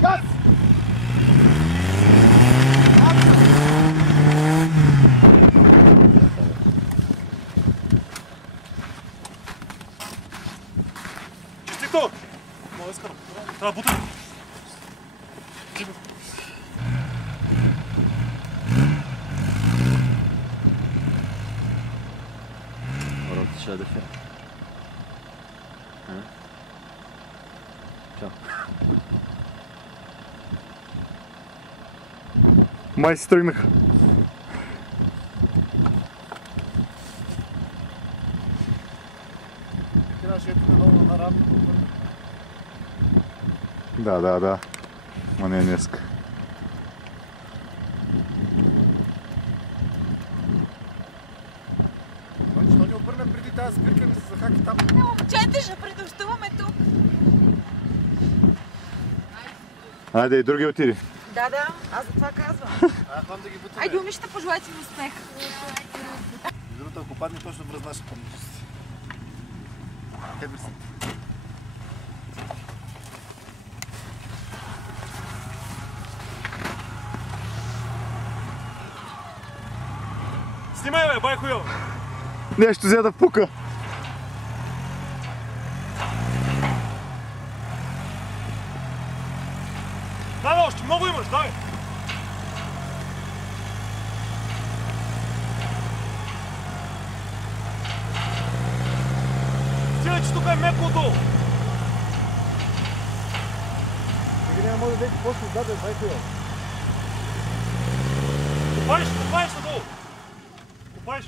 Газ! Честито! Мога искам. Трябва бутам. Orası dışarıda şey. Ha? Чао. Май си тръгнаха. Трябваше ето долу на рамата. Да. Ма не днеска. Защо ни обърна преди тази спирка ми се захаки там? Момчета, ще предощуваме тук. Айде и други отиди. Да, аз за това казвам. Ходам да ги бутаме. Айде, момичета, пожелайте ми успех. Другото, ако падне, точно връз наша пъмничест. Къде си? Снимай, бе, байко йо! Нещо взе да пука. Давай, още много имаш, давай! Стига, че тук е меко отдолу! Сега няма може да дойде после отзаде, байко йо. Копаеш надолу! Копаеш!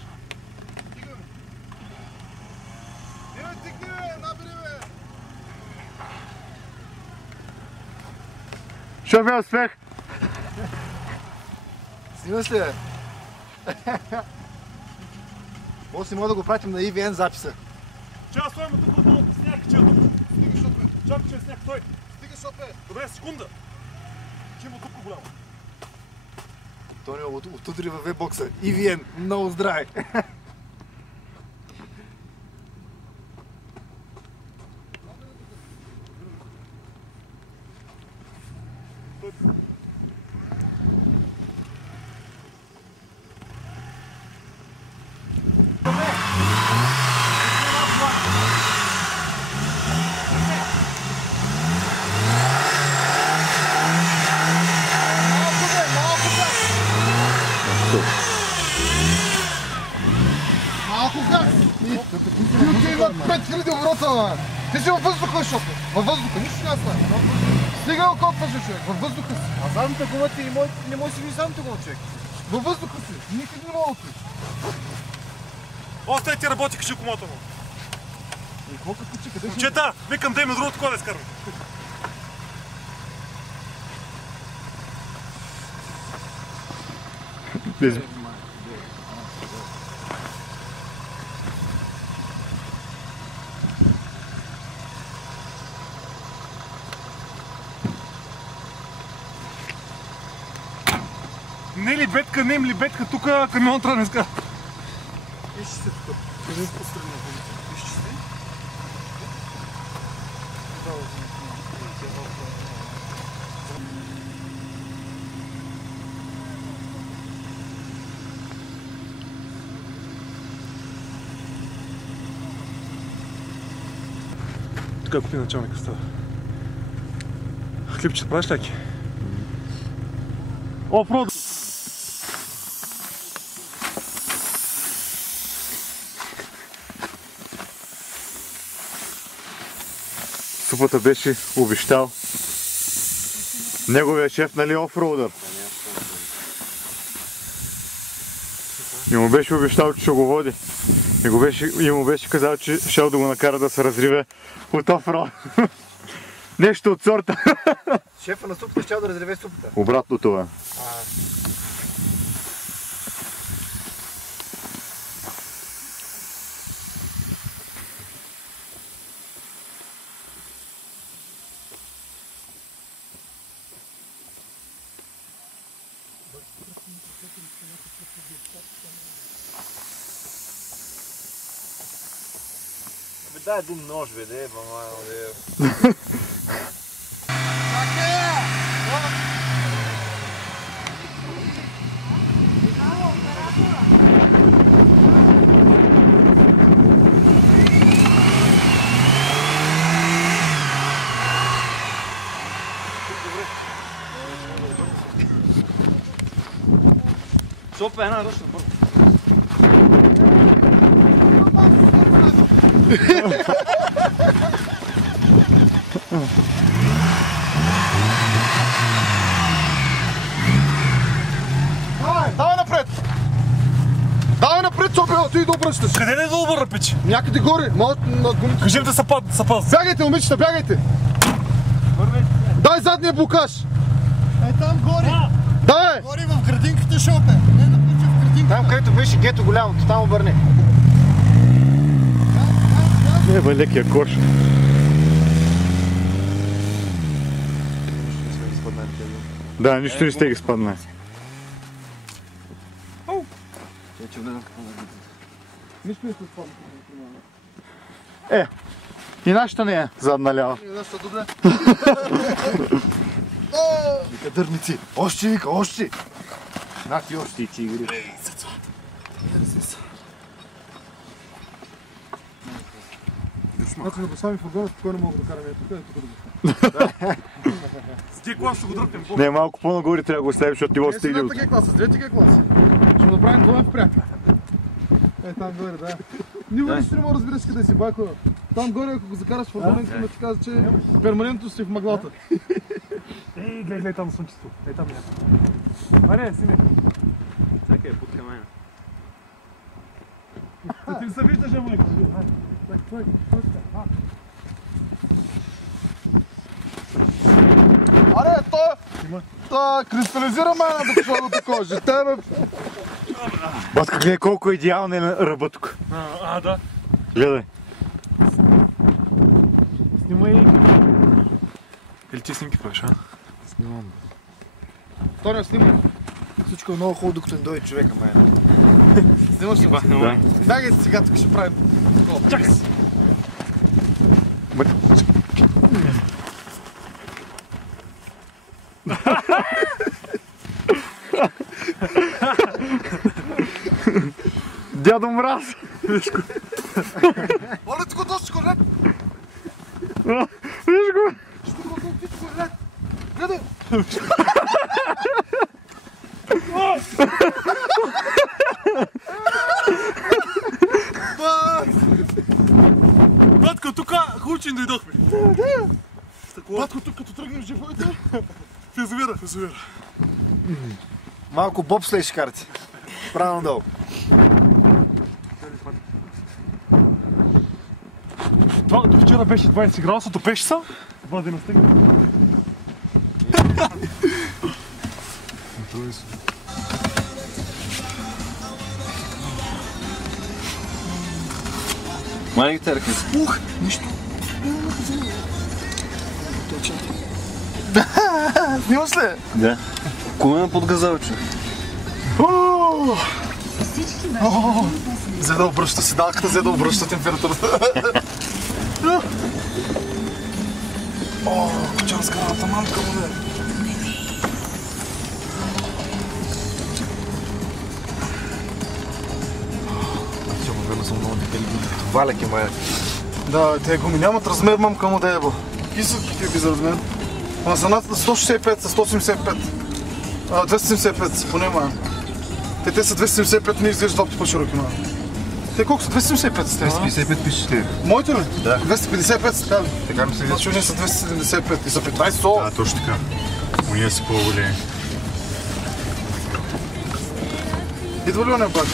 Стигни, бе, набери, бе! Шофьор успех! Снимаш ли, бе? После мога да го пратим на EVN записа. Че аз стоим тук отдолу по сняг, че е тук. Стига, шот, бе! Чакай, че е сняг, стой! Стига, шот, бе! Добре, секунда! Че има тук голямо. Тонио, отутри във вебокса. EVN, много здраве! Малко газ! Тук имат 5000 оборота, бе! Ти си във въздуха, шофе! Във въздуха, нищо няма стане! Стига окопваш, човек! Във въздуха си! А задната гума ти не може да си ви задната гума, човек! Във въздуха си! Никъде не мога да отиш! Остай ти работи, кажи комото му. И какво като че, къде ще... Момчета, викам да има другото кола да изкарвам. Не ли бетка, не им ли бетка, тук камион трябва да изкара. Вижте се тук. Кажи се пострани. Вижте се. Така купи началника става. Хлебче правиш ляки? Офроуд! Супата беше обещал неговия шеф, нали, офроудър. И му беше обещал, че ще го води. И му беше казал, че ще да го накара да се разриве от офроуд. Нещо от сорта. Шефа на супата ще да разреве супата. Обратно това. Дай един нож, бе, де, мама, де. Сопе, една ръчна бързо. Давай напред! Давай напред, Цопе, ти да обръщаш! Къде не е да обърна, пич? Някъде горе, може над гумите. Кажи им да са пад. Бягайте, момичета, бягайте! Дай задния блокаж! Е там горе! Дай! Горе в градинката шопе! Не напрече в градинката! Там, където беше гето голямото, там обърне. Не бе, лекия кош. Да, нищо не сте ги спаднали. Нищо не се спомня. И нашата не е задна лява. Нашата добре. Кадърници! Още вика, още! На ти още и тигри. Значи да го сами фургона, спокойно мога да караме тук и тук да го. С тия клас ще го дръпнем. Не, малко по-нагоре трябва да го оставим, защото ти го стигли от... Двете класа, с двете класа. Ще го направим двоен впряг. Е, там горе, да. Ние нищо не мога да разбереш къде си, байко. Там горе, ако го закараш в фургона, искам да ти кажа, че перманентно си в мъглата. Ей, гледай там слънчето. Ей, там е. Аре, сине. Чакай, под камена. Ти не се виждаш, Емолеко. Аре, той кристализира майната пошла до такова. Же тебе... Батка, гледай колко е идеален ръба тук. Да. Гледай. Снимай. Или ти снимки правиш, а? Тоня, снимай. Всичко е много хубаво, докато не дойде човека, майна. Снимаш ли? Да. Бягайте сега, тук ще правим. Чакай! Дядо Мраз! Оле, тук доста корнет! Виж го! Ще го дълти корнет! Гледай! Батко, тук хучин дойдохме. Батко, тук като тръгнем живоите. В язовира. Малко бобслей ще карате. Правилно долу. Това до вчера беше 20 градуса, топеше са. 2 дена стегна. Маленьките терки. Снимаш ли? Да. Кумен под газалче. Взе да обръща седалката, взе да обръща температурата. О, кучанска работа, малка вода. Валяки, майна. Да, те гуми нямат размер, мамка му да е бо. Какви са какви за размер? Ама са над 165, са 185. 275 са поне, ма. Те са 275, не изглеждат два пъти по-широки, ма. Те колко са? 275 са те? 255 пишеш ти. Моите ли? Да. 255 са така. Така ми се Значи ние са 275 и са 15 сол. Да, точно така. Уния са по-големи. Идва ли он е бак?